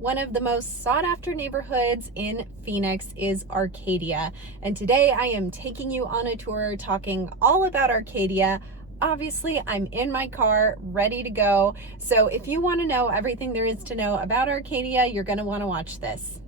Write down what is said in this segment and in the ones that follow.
One of the most sought after neighborhoods in Phoenix is Arcadia. And today I am taking you on a tour talking all about Arcadia. Obviously, I'm in my car, ready to go. So if you want to know everything there is to know about Arcadia, you're going to want to watch this.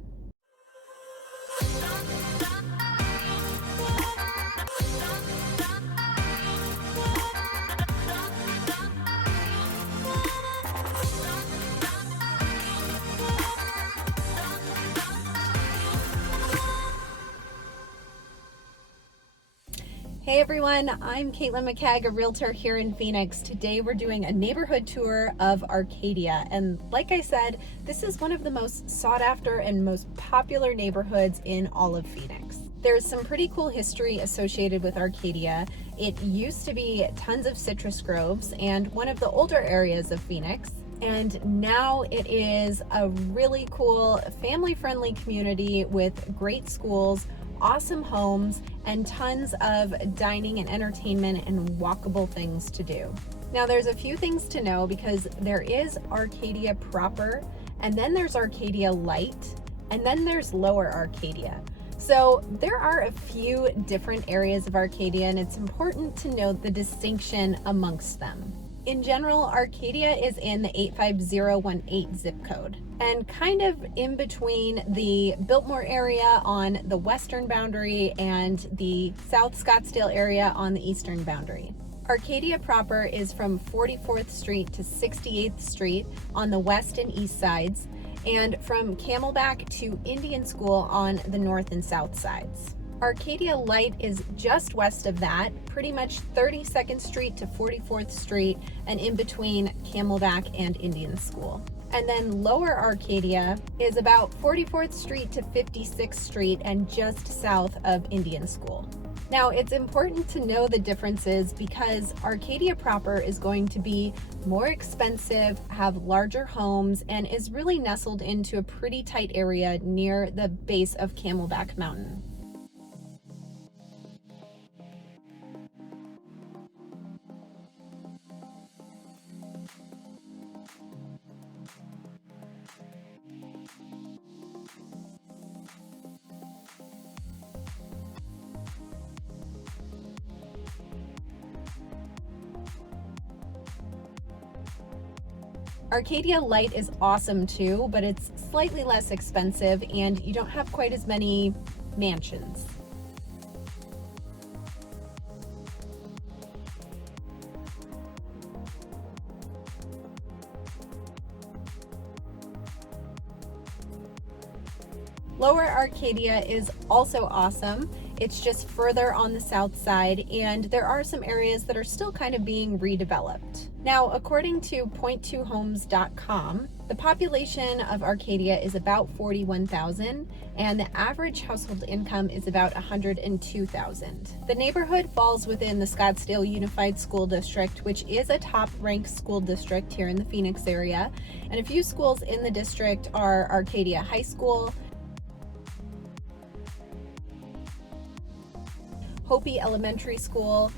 Hey everyone, I'm Caitlin McKegg, a realtor here in Phoenix. Today we're doing a neighborhood tour of Arcadia. And like I said, this is one of the most sought after and most popular neighborhoods in all of Phoenix. There's some pretty cool history associated with Arcadia. It used to be tons of citrus groves and one of the older areas of Phoenix. And now it is a really cool family-friendly community with great schools, awesome homes, and tons of dining and entertainment and walkable things to do. Now there's a few things to know because there is Arcadia proper, and then there's Arcadia Light, and then there's Lower Arcadia. So there are a few different areas of Arcadia, and it's important to note the distinction amongst them. In general, Arcadia is in the 85018 zip code and kind of in between the Biltmore area on the western boundary and the South Scottsdale area on the eastern boundary. Arcadia proper is from 44th Street to 68th Street on the west and east sides, and from Camelback to Indian School on the north and south sides. Arcadia Light is just west of that, pretty much 32nd Street to 44th Street, and in between Camelback and Indian School. And then Lower Arcadia is about 44th Street to 56th Street and just south of Indian School. Now, it's important to know the differences because Arcadia proper is going to be more expensive, have larger homes, and is really nestled into a pretty tight area near the base of Camelback Mountain. Arcadia Light is awesome too, but it's slightly less expensive and you don't have quite as many mansions. Lower Arcadia is also awesome. It's just further on the south side, and there are some areas that are still kind of being redeveloped. Now, according to point2homes.com, the population of Arcadia is about 41,000, and the average household income is about 102,000. The neighborhood falls within the Scottsdale Unified School District, which is a top-ranked school district here in the Phoenix area, and a few schools in the district are Arcadia High School, Hopi Elementary School,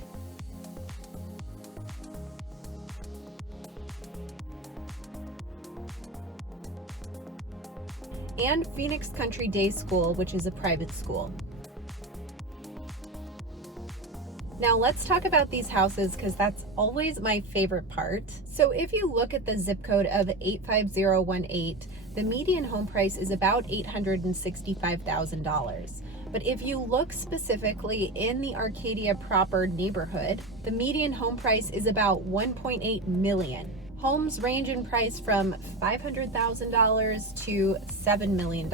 and Phoenix Country Day School, which is a private school. Now let's talk about these houses because that's always my favorite part. So if you look at the zip code of 85018, the median home price is about $865,000. But if you look specifically in the Arcadia proper neighborhood, the median home price is about $1.8 million. Homes range in price from $500,000 to $7 million.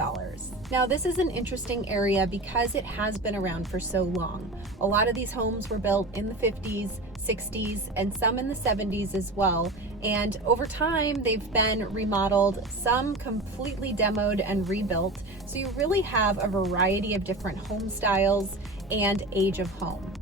Now, this is an interesting area because it has been around for so long. A lot of these homes were built in the 50s, 60s, and some in the 70s as well. And over time, they've been remodeled, some completely demoed and rebuilt. So you really have a variety of different home styles and age of home.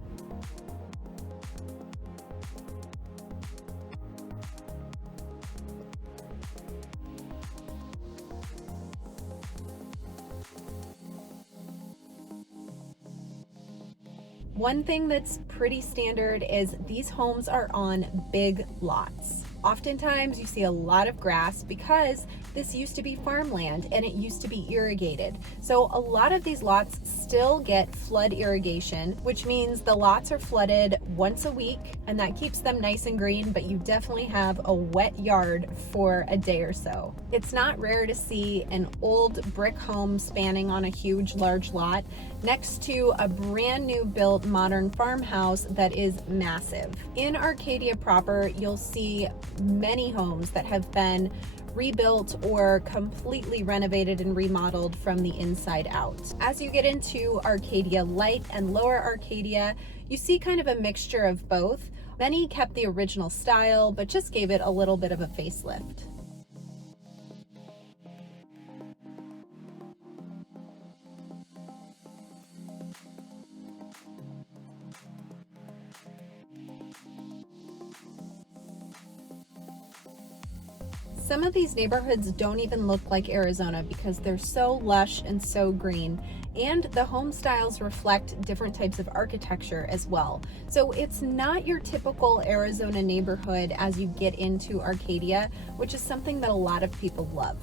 One thing that's pretty standard is these homes are on big lots. Oftentimes you see a lot of grass because this used to be farmland and it used to be irrigated. So a lot of these lots still get flood irrigation, which means the lots are flooded once a week and that keeps them nice and green, but you definitely have a wet yard for a day or so. It's not rare to see an old brick home spanning on a huge large lot next to a brand new built modern farmhouse that is massive. In Arcadia proper, you'll see many homes that have been rebuilt or completely renovated and remodeled from the inside out. As you get into Arcadia Light and Lower Arcadia, you see kind of a mixture of both. Many kept the original style, but just gave it a little bit of a facelift. Some of these neighborhoods don't even look like Arizona because they're so lush and so green, and the home styles reflect different types of architecture as well. So it's not your typical Arizona neighborhood as you get into Arcadia, which is something that a lot of people love.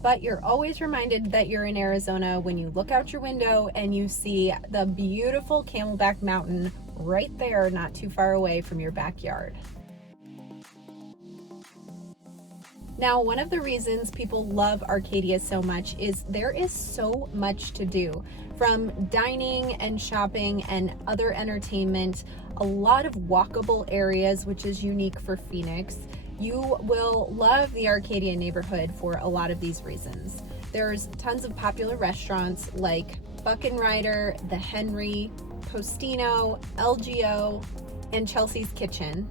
But you're always reminded that you're in Arizona when you look out your window and you see the beautiful Camelback Mountain right there, not too far away from your backyard. Now, one of the reasons people love Arcadia so much is there is so much to do. From dining and shopping and other entertainment, a lot of walkable areas, which is unique for Phoenix. You will love the Arcadia neighborhood for a lot of these reasons. There's tons of popular restaurants like Buck and Ryder, The Henry, Postino, LGO, and Chelsea's Kitchen.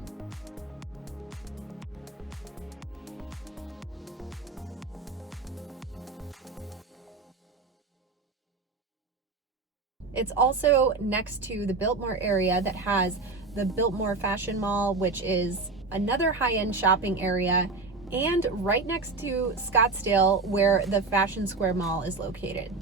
It's also next to the Biltmore area that has the Biltmore Fashion Mall, which is another high-end shopping area, and right next to Scottsdale where the Fashion Square Mall is located.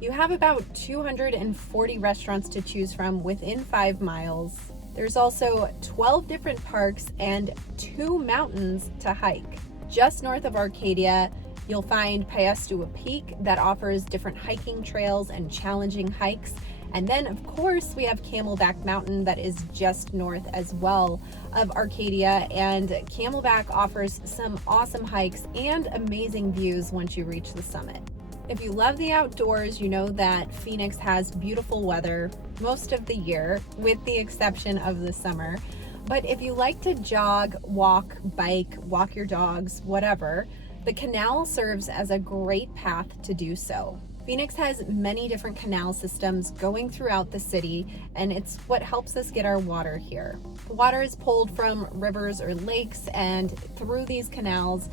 You have about 240 restaurants to choose from within 5 miles. There's also 12 different parks and 2 mountains to hike. Just north of Arcadia, you'll find Piestewa Peak that offers different hiking trails and challenging hikes. And then, of course, we have Camelback Mountain that is just north as well of Arcadia, and Camelback offers some awesome hikes and amazing views once you reach the summit. If you love the outdoors, you know that Phoenix has beautiful weather most of the year, with the exception of the summer. But if you like to jog, walk, bike, walk your dogs, whatever, the canal serves as a great path to do so. Phoenix has many different canal systems going throughout the city, and it's what helps us get our water here. The water is pulled from rivers or lakes and through these canals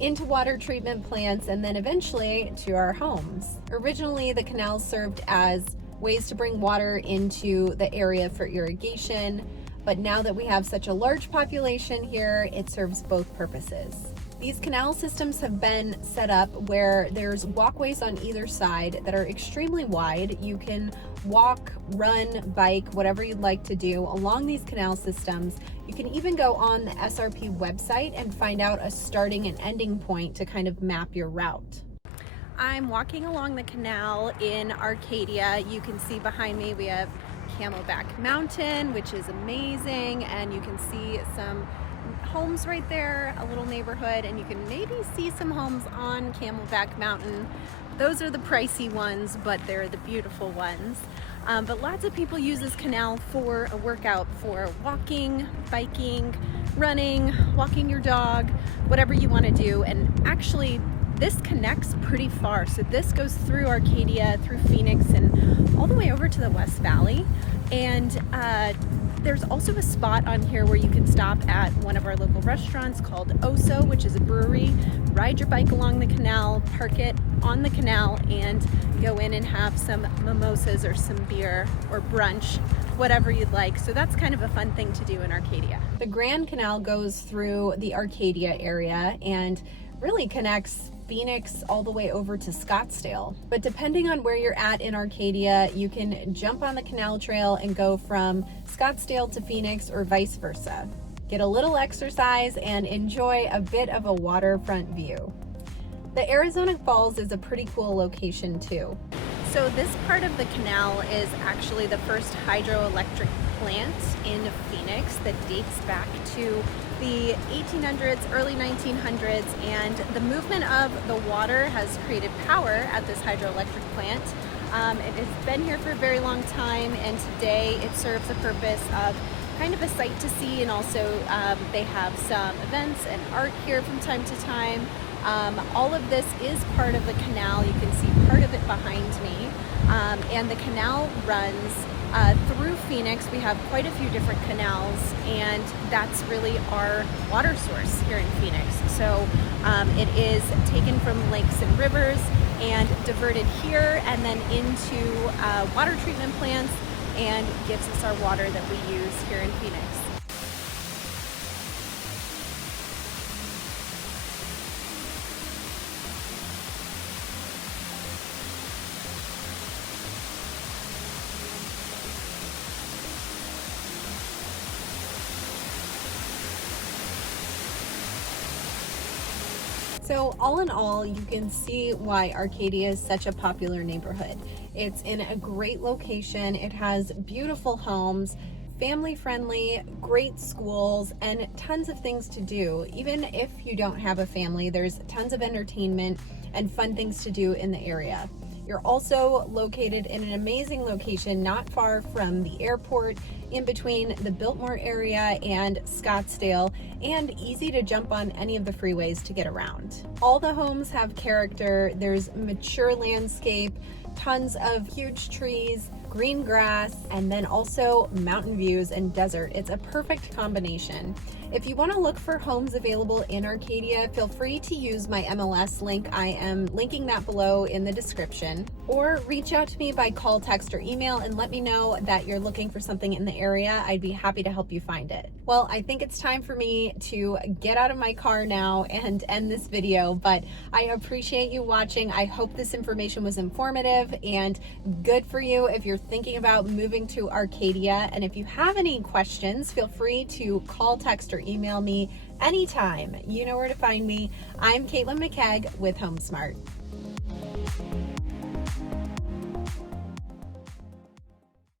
into water treatment plants and then eventually to our homes. Originally, the canals served as ways to bring water into the area for irrigation, but now that we have such a large population here, it serves both purposes. These canal systems have been set up where there's walkways on either side that are extremely wide. You can walk, run, bike, whatever you'd like to do along these canal systems. You can even go on the SRP website and find out a starting and ending point to kind of map your route. I'm walking along the canal in Arcadia. You can see behind me we have Camelback Mountain, which is amazing, and you can see some homes right there, a little neighborhood, and you can maybe see some homes on Camelback Mountain. Those are the pricey ones, but they're the beautiful ones. But lots of people use this canal for a workout, for walking, biking, running, walking your dog, whatever you want to do. And actually, this connects pretty far. So this goes through Arcadia, through Phoenix, and all the way over to the West Valley. And there's also a spot on here where you can stop at one of our local restaurants called Oso, which is a brewery, ride your bike along the canal, park it on the canal, and go in and have some mimosas or some beer or brunch, whatever you'd like. So that's kind of a fun thing to do in Arcadia. The Grand Canal goes through the Arcadia area and really connects Phoenix all the way over to Scottsdale. But depending on where you're at in Arcadia, you can jump on the canal trail and go from Scottsdale to Phoenix or vice versa. Get a little exercise and enjoy a bit of a waterfront view. The Arizona Falls is a pretty cool location too. So this part of the canal is actually the first hydroelectric plant in Phoenix that dates back to the 1800s, early 1900s, and the movement of the water has created power at this hydroelectric plant. It has been here for a very long time, and today it serves the purpose of kind of a sight to see, and also they have some events and art here from time to time. All of this is part of the canal. You can see part of it behind me, and the canal runs through Phoenix. We have quite a few different canals, and that's really our water source here in Phoenix. So it is taken from lakes and rivers and diverted here and then into water treatment plants, and gives us our water that we use here in Phoenix. So all in all, you can see why Arcadia is such a popular neighborhood. It's in a great location. It has beautiful homes, family friendly, great schools, and tons of things to do. Even if you don't have a family, there's tons of entertainment and fun things to do in the area. You're also located in an amazing location not far from the airport, in between the Biltmore area and Scottsdale, and easy to jump on any of the freeways to get around. All the homes have character. There's mature landscape, tons of huge trees, green grass, and then also mountain views and desert. It's a perfect combination. If you want to look for homes available in Arcadia, feel free to use my MLS link. I am linking that below in the description. Or reach out to me by call, text, or email and let me know that you're looking for something in the area. I'd be happy to help you find it. Well, I think it's time for me to get out of my car now and end this video, but I appreciate you watching. I hope this information was informative and good for you if you're thinking about moving to Arcadia. And if you have any questions, feel free to call, text, or email me anytime. You know where to find me. I'm Caitlin McKegg with HomeSmart.